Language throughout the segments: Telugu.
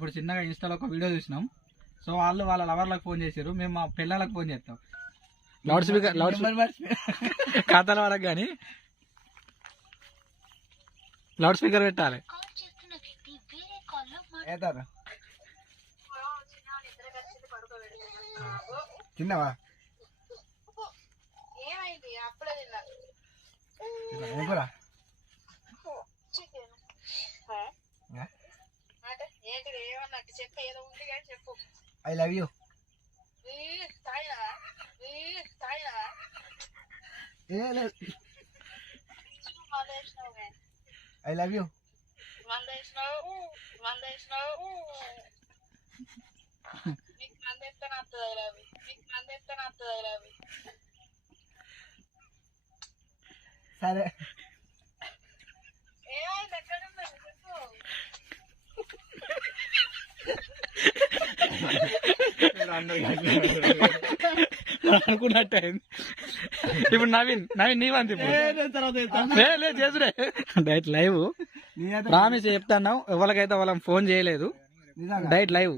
ఇప్పుడు చిన్నగా ఇన్స్టాలో ఒక వీడియో చూసినాం. సో వాళ్ళు వాళ్ళ లవర్లకు ఫోన్ చేశారు, మేము మా పిల్లలకు ఫోన్ చేస్తాం. లౌడ్ స్పీకర్ ఖాతాల వాళ్ళకి కానీ లౌడ్ స్పీకర్ పెట్టాలి. తిన్నావా? I love you. I love you. సరే అనుకున్నట్టే. ఇప్పుడు నవీన్ నీవంతి చేసుడే డైట్ లైవ్ ప్రామిస్ చెప్తాను. ఎవరికైతే వాళ్ళని ఫోన్ చేయలేదు. డైట్ లైవ్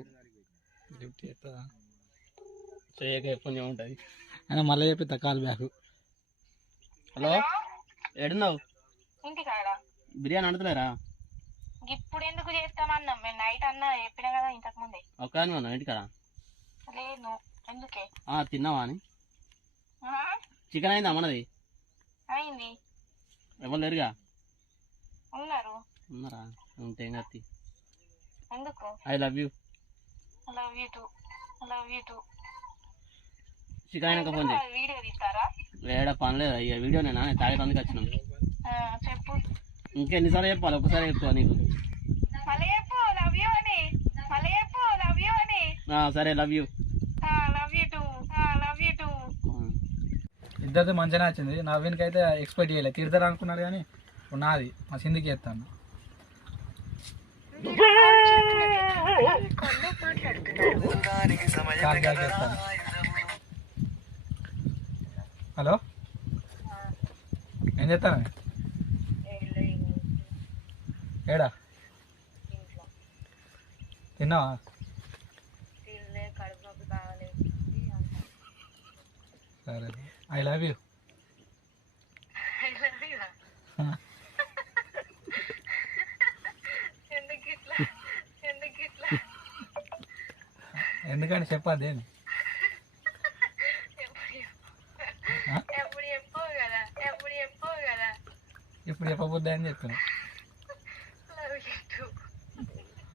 ఉంటది అయినా మళ్ళీ చెప్పి కాల్ బ్యాక్. హలో ఎడున్నావు? బిర్యానీ వండుతలేరా? ఇప్పుడు ఎందుకు చేస్తామన్నాం మేము నైట్ అన్నా చెప్పినా కదా ఇంతకు ముందే. ఒక ఇంటికాడ లేదు ఎందుకే? తిన్నావా అని? చికెన్ అయిందా మనది? అయింది. ఎవరు లేరుగా? ఉన్నారా? ఉంటే కత్తి. ఎందుకు? I love you. చికెన్ అయినాక ఫోన్ చేయి. వీడియో తీస్తారా? ఏడా పని లేదు ఇక వీడియో నేనా తాగడానికి వచ్చినాం. చెప్పు. ఇంకెన్నిసార్లు చెప్పాలి? ఒకసారి చెప్తావా నీకు? సరే లవ్ యూ. ఇద్దరిది మంచిగా వచ్చింది. నవీన్కి అయితే ఎక్స్పెక్ట్ చేయలేదు, తిడతారు అనుకున్నారు కానీ నాది మా సింధికి చేస్తాను. హలో ఏం చేస్తాను? ఏడా తిన్నావా? సరే ఐ లవ్ యూ. ఎందుకని చెప్పాలి? ఇప్పుడు చెప్పబోద్దా అని చెప్తున్నా.